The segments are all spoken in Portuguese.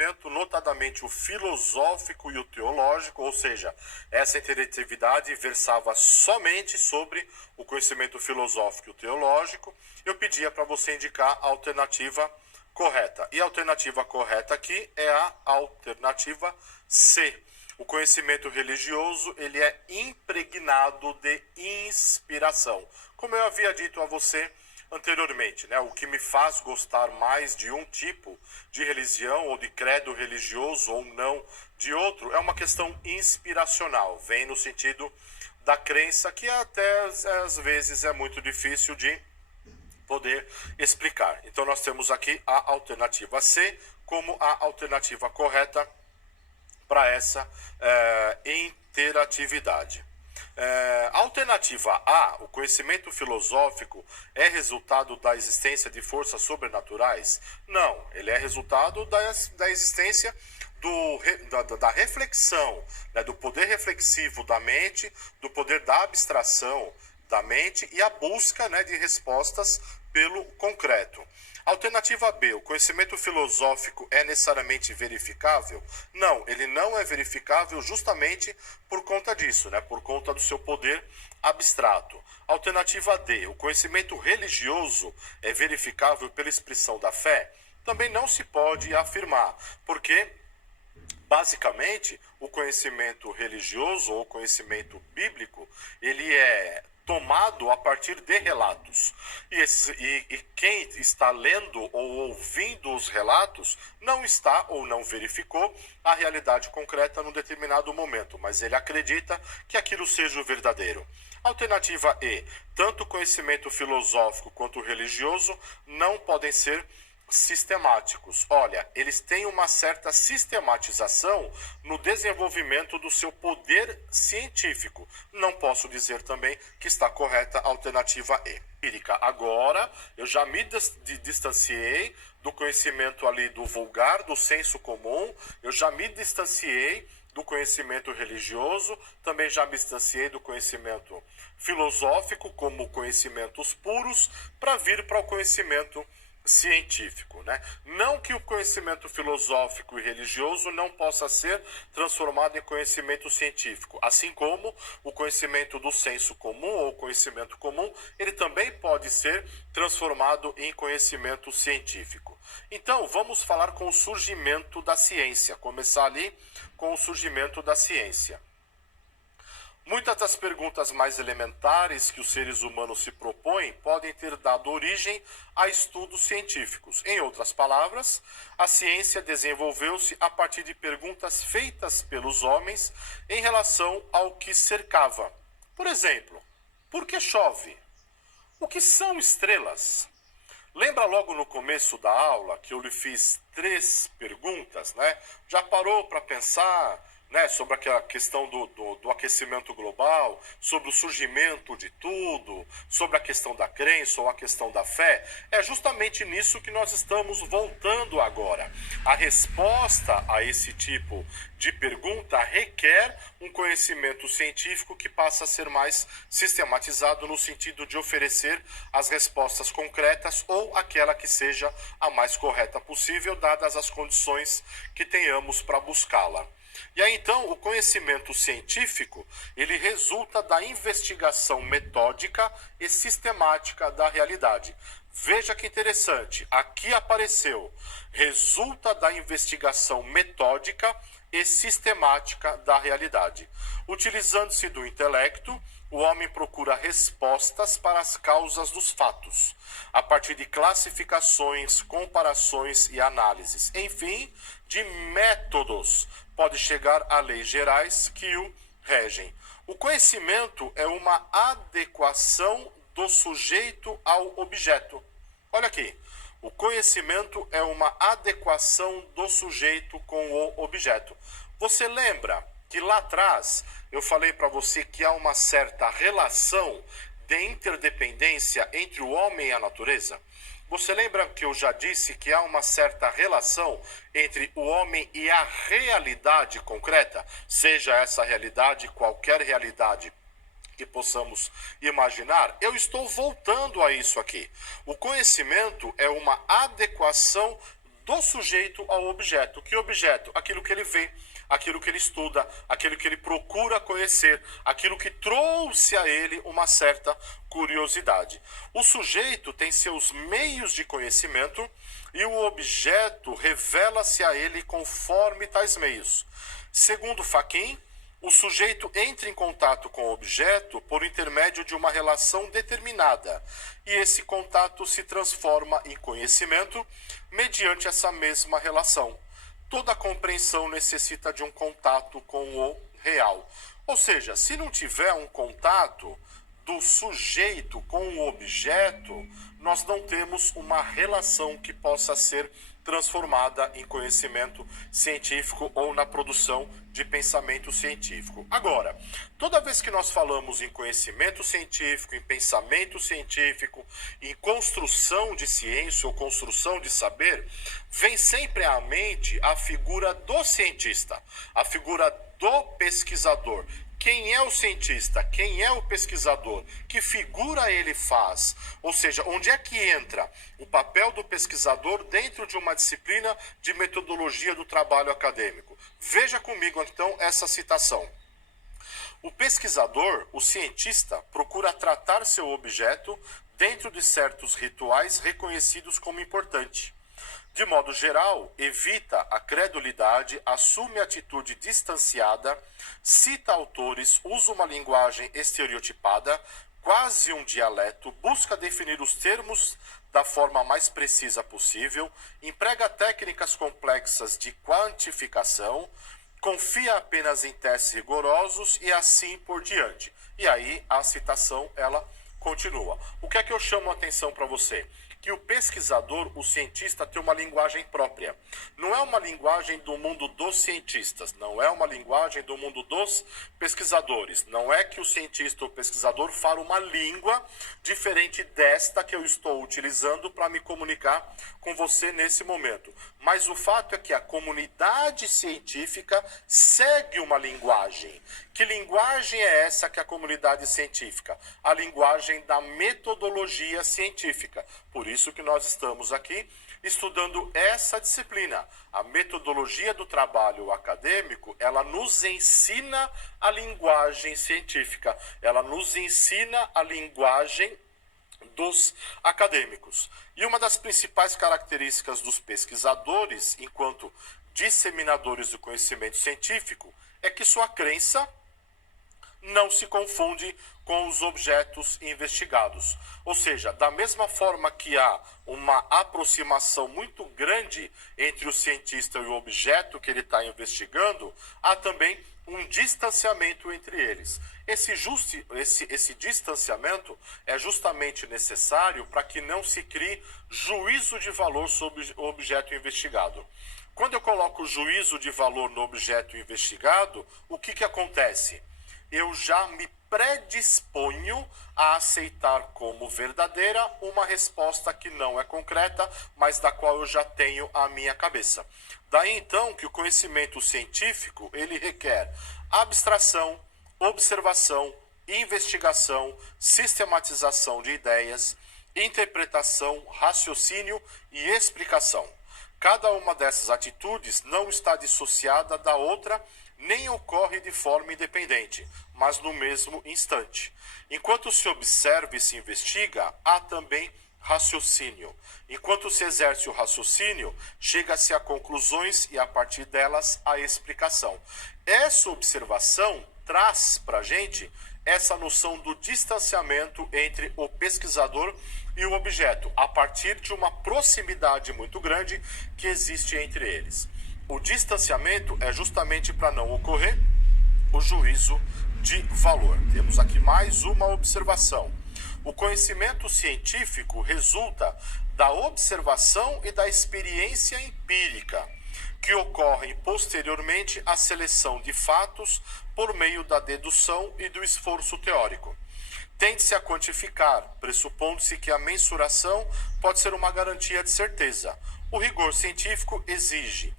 conhecimento, notadamente o filosófico e o teológico, ou seja, essa interatividade versava somente sobre o conhecimento filosófico e o teológico. Eu pedia para você indicar a alternativa correta. E a alternativa correta aqui é a alternativa C. O conhecimento religioso, ele é impregnado de inspiração. Como eu havia dito a você anteriormente, né? O que me faz gostar mais de um tipo de religião ou de credo religioso ou não de outro é uma questão inspiracional. Vem no sentido da crença, que até às vezes é muito difícil de poder explicar. Então nós temos aqui a alternativa C como a alternativa correta para essa interatividade. Alternativa A, o conhecimento filosófico é resultado da existência de forças sobrenaturais? Não, ele é resultado da existência da reflexão, né, do poder reflexivo da mente, do poder da abstração da mente e a busca, né, de respostas pelo concreto. Alternativa B, o conhecimento filosófico é necessariamente verificável? Não, ele não é verificável justamente por conta disso, né? Por conta do seu poder abstrato. Alternativa D, o conhecimento religioso é verificável pela expressão da fé? Também não se pode afirmar, porque basicamente o conhecimento religioso ou conhecimento bíblico, ele é tomado a partir de relatos. E quem está lendo ou ouvindo os relatos não está ou não verificou a realidade concreta num determinado momento, mas ele acredita que aquilo seja o verdadeiro. Alternativa E, tanto o conhecimento filosófico quanto o religioso não podem ser sistemáticos. Olha, eles têm uma certa sistematização no desenvolvimento do seu poder científico. Não posso dizer também que está correta a alternativa E. Agora, eu já me distanciei do conhecimento ali do vulgar, do senso comum, eu já me distanciei do conhecimento religioso, também já me distanciei do conhecimento filosófico, como conhecimentos puros, para vir para o conhecimento científico, né? Não que o conhecimento filosófico e religioso não possa ser transformado em conhecimento científico, assim como o conhecimento do senso comum ou conhecimento comum, ele também pode ser transformado em conhecimento científico. Então, vamos falar com o surgimento da ciência, começar ali com o surgimento da ciência. Muitas das perguntas mais elementares que os seres humanos se propõem podem ter dado origem a estudos científicos. Em outras palavras, a ciência desenvolveu-se a partir de perguntas feitas pelos homens em relação ao que cercava. Por exemplo, por que chove? O que são estrelas? Lembra logo no começo da aula que eu lhe fiz 3 perguntas, né? Já parou para pensar, né, sobre aquela questão do aquecimento global, sobre o surgimento de tudo, sobre a questão da crença ou a questão da fé? É justamente nisso que nós estamos voltando agora. A resposta a esse tipo de pergunta requer um conhecimento científico que passa a ser mais sistematizado no sentido de oferecer as respostas concretas ou aquela que seja a mais correta possível, dadas as condições que tenhamos para buscá-la. E aí então o conhecimento científico, ele resulta da investigação metódica e sistemática da realidade. Veja que interessante, aqui apareceu, resulta da investigação metódica e sistemática da realidade. Utilizando-se do intelecto, o homem procura respostas para as causas dos fatos, a partir de classificações, comparações e análises. Enfim, de métodos, pode chegar a leis gerais que o regem. O conhecimento é uma adequação do sujeito ao objeto. Olha aqui, o conhecimento é uma adequação do sujeito com o objeto. Você lembra que lá atrás eu falei para você que há uma certa relação de interdependência entre o homem e a natureza? Você lembra que eu já disse que há uma certa relação entre o homem e a realidade concreta? Seja essa realidade qualquer realidade que possamos imaginar, eu estou voltando a isso aqui. O conhecimento é uma adequação do sujeito ao objeto. Que objeto? Aquilo que ele vê, aquilo que ele estuda, aquilo que ele procura conhecer, aquilo que trouxe a ele uma certa curiosidade. O sujeito tem seus meios de conhecimento e o objeto revela-se a ele conforme tais meios. Segundo Fachin, o sujeito entra em contato com o objeto por intermédio de uma relação determinada, e esse contato se transforma em conhecimento mediante essa mesma relação. Toda compreensão necessita de um contato com o real. Ou seja, se não tiver um contato do sujeito com o objeto, nós não temos uma relação que possa ser transformada em conhecimento científico ou na produção de pensamento científico. Agora, toda vez que nós falamos em conhecimento científico, em pensamento científico, em construção de ciência ou construção de saber, vem sempre à mente a figura do cientista, a figura do pesquisador. Quem é o cientista? Quem é o pesquisador? Que figura ele faz? Ou seja, onde é que entra o papel do pesquisador dentro de uma disciplina de metodologia do trabalho acadêmico? Veja comigo, então, essa citação. O pesquisador, o cientista, procura tratar seu objeto dentro de certos rituais reconhecidos como importante. De modo geral, evita a credulidade, assume atitude distanciada, cita autores, usa uma linguagem estereotipada, quase um dialeto, busca definir os termos da forma mais precisa possível, emprega técnicas complexas de quantificação, confia apenas em testes rigorosos e assim por diante. E aí a citação ela continua. O que é que eu chamo a atenção para você? Que o pesquisador, o cientista, tem uma linguagem própria. Não é uma linguagem do mundo dos cientistas, não é uma linguagem do mundo dos pesquisadores. Não é que o cientista ou pesquisador fala uma língua diferente desta que eu estou utilizando para me comunicar com você nesse momento. Mas o fato é que a comunidade científica segue uma linguagem. Que linguagem é essa que a comunidade científica? A linguagem da metodologia científica. Por isso que nós estamos aqui estudando essa disciplina. A metodologia do trabalho acadêmico, ela nos ensina a linguagem científica. Ela nos ensina a linguagem dos acadêmicos. E uma das principais características dos pesquisadores, enquanto disseminadores do conhecimento científico, é que sua crença não se confunde com os objetos investigados. Ou seja, da mesma forma que há uma aproximação muito grande entre o cientista e o objeto que ele está investigando, há também um distanciamento entre eles. Esse distanciamento é justamente necessário para que não se crie juízo de valor sobre o objeto investigado. Quando eu coloco juízo de valor no objeto investigado, o que acontece? Eu já me predisponho a aceitar como verdadeira uma resposta que não é concreta, mas da qual eu já tenho a minha cabeça. Daí então que o conhecimento científico, ele requer abstração, observação, investigação, sistematização de ideias, interpretação, raciocínio e explicação. Cada uma dessas atitudes não está dissociada da outra, nem ocorre de forma independente, mas no mesmo instante. Enquanto se observa e se investiga, há também raciocínio. Enquanto se exerce o raciocínio, chega-se a conclusões e, a partir delas, a explicação. Essa observação traz para a gente essa noção do distanciamento entre o pesquisador e o objeto, a partir de uma proximidade muito grande que existe entre eles. O distanciamento é justamente para não ocorrer o juízo de valor. Temos aqui mais uma observação. O conhecimento científico resulta da observação e da experiência empírica, que ocorrem posteriormente à seleção de fatos por meio da dedução e do esforço teórico. Tende-se a quantificar, pressupondo-se que a mensuração pode ser uma garantia de certeza. O rigor científico exige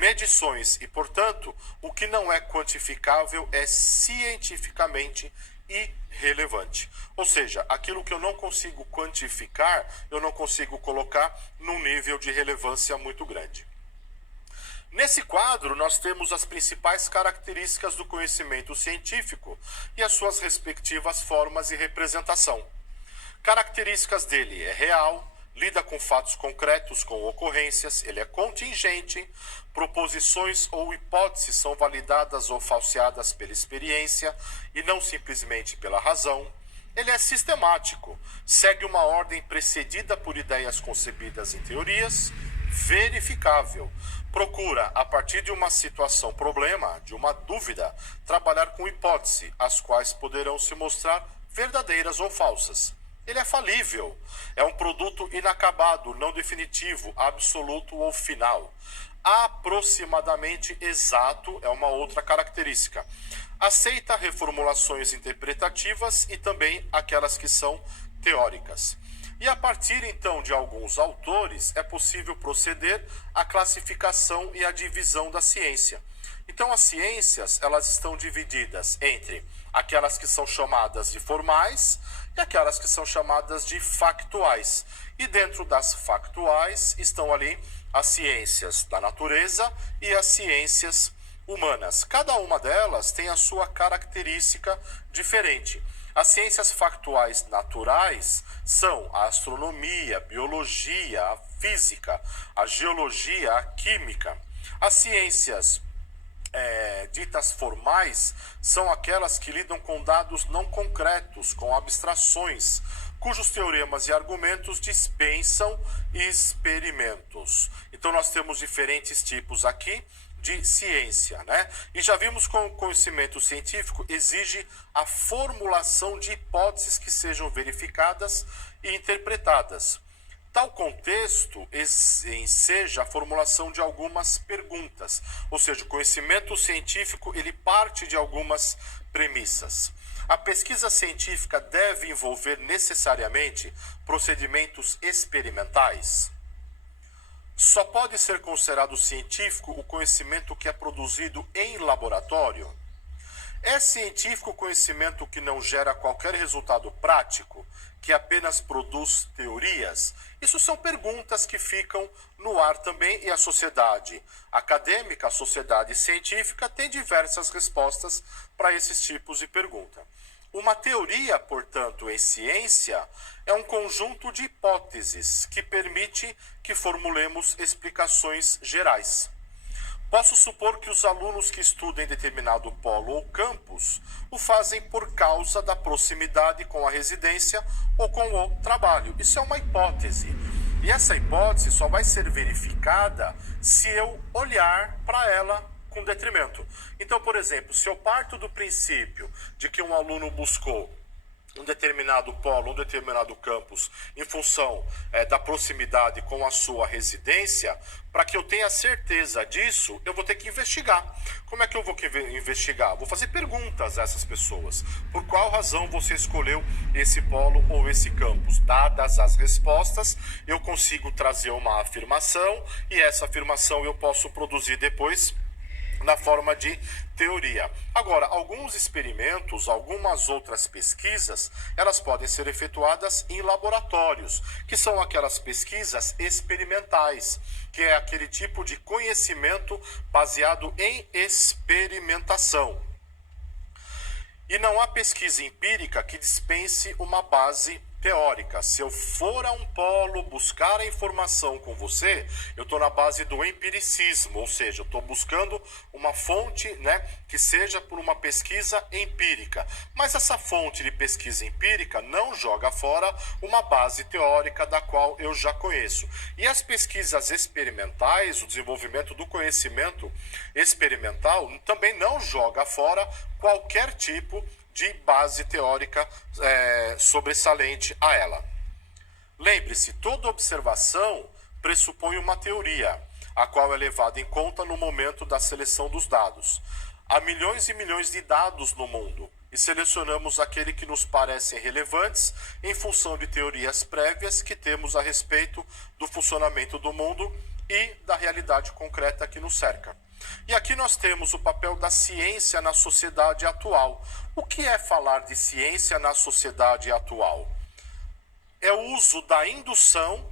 medições e, portanto, o que não é quantificável é cientificamente irrelevante. Ou seja, aquilo que eu não consigo quantificar, eu não consigo colocar num nível de relevância muito grande. Nesse quadro, nós temos as principais características do conhecimento científico e as suas respectivas formas de representação. Características dele: é real, lida com fatos concretos, com ocorrências, ele é contingente, proposições ou hipóteses são validadas ou falseadas pela experiência e não simplesmente pela razão. Ele é sistemático, segue uma ordem precedida por ideias concebidas em teorias, verificável. Procura, a partir de uma situação problema, de uma dúvida, trabalhar com hipóteses, as quais poderão se mostrar verdadeiras ou falsas. Ele é falível, é um produto inacabado, não definitivo, absoluto ou final. Aproximadamente exato é uma outra característica. Aceita reformulações interpretativas e também aquelas que são teóricas. E a partir então de alguns autores é possível proceder à classificação e à divisão da ciência. Então as ciências, elas estão divididas entre aquelas que são chamadas de formais e aquelas que são chamadas de factuais. E dentro das factuais estão ali as ciências da natureza e as ciências humanas. Cada uma delas tem a sua característica diferente. As ciências factuais naturais são a astronomia, a biologia, a física, a geologia, a química. As ciências ditas formais são aquelas que lidam com dados não concretos, com abstrações, cujos teoremas e argumentos dispensam experimentos. Então nós temos diferentes tipos aqui de ciência, né? E já vimos que o conhecimento científico exige a formulação de hipóteses que sejam verificadas e interpretadas. Tal contexto enseja a formulação de algumas perguntas, ou seja, o conhecimento científico ele parte de algumas premissas. A pesquisa científica deve envolver necessariamente procedimentos experimentais? Só pode ser considerado científico o conhecimento que é produzido em laboratório? É científico o conhecimento que não gera qualquer resultado prático, que apenas produz teorias? Isso são perguntas que ficam no ar também, e a sociedade acadêmica, a sociedade científica tem diversas respostas para esses tipos de pergunta. Uma teoria, portanto, em ciência, é um conjunto de hipóteses que permite que formulemos explicações gerais. Posso supor que os alunos que estudam em determinado polo ou campus o fazem por causa da proximidade com a residência ou com o trabalho. Isso é uma hipótese. E essa hipótese só vai ser verificada se eu olhar para ela com detrimento. Então, por exemplo, se eu parto do princípio de que um aluno buscou um determinado polo, um determinado campus, em função da proximidade com a sua residência, para que eu tenha certeza disso, eu vou ter que investigar. Como é que eu vou investigar? Vou fazer perguntas a essas pessoas. Por qual razão você escolheu esse polo ou esse campus? Dadas as respostas, eu consigo trazer uma afirmação, e essa afirmação eu posso produzir depois na forma de teoria. Agora, alguns experimentos, algumas outras pesquisas, elas podem ser efetuadas em laboratórios, que são aquelas pesquisas experimentais, que é aquele tipo de conhecimento baseado em experimentação. E não há pesquisa empírica que dispense uma base teórica. Se eu for a um polo buscar a informação com você, eu estou na base do empiricismo, ou seja, eu estou buscando uma fonte, né, que seja por uma pesquisa empírica. Mas essa fonte de pesquisa empírica não joga fora uma base teórica da qual eu já conheço. E as pesquisas experimentais, o desenvolvimento do conhecimento experimental, também não joga fora qualquer tipo de base teórica sobressalente a ela. Lembre-se, toda observação pressupõe uma teoria, a qual é levada em conta no momento da seleção dos dados. Há milhões e milhões de dados no mundo, e selecionamos aqueles que nos parecem relevantes em função de teorias prévias que temos a respeito do funcionamento do mundo e da realidade concreta que nos cerca. E aqui nós temos o papel da ciência na sociedade atual. O que é falar de ciência na sociedade atual? É o uso da indução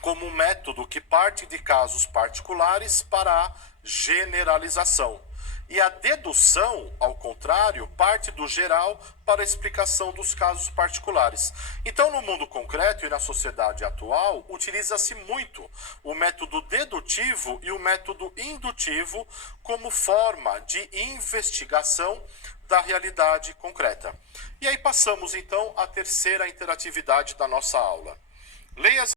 como um método que parte de casos particulares para a generalização. E a dedução, ao contrário, parte do geral para a explicação dos casos particulares. Então, no mundo concreto e na sociedade atual, utiliza-se muito o método dedutivo e o método indutivo como forma de investigação da realidade concreta. E aí passamos, então, à terceira interatividade da nossa aula. Leia as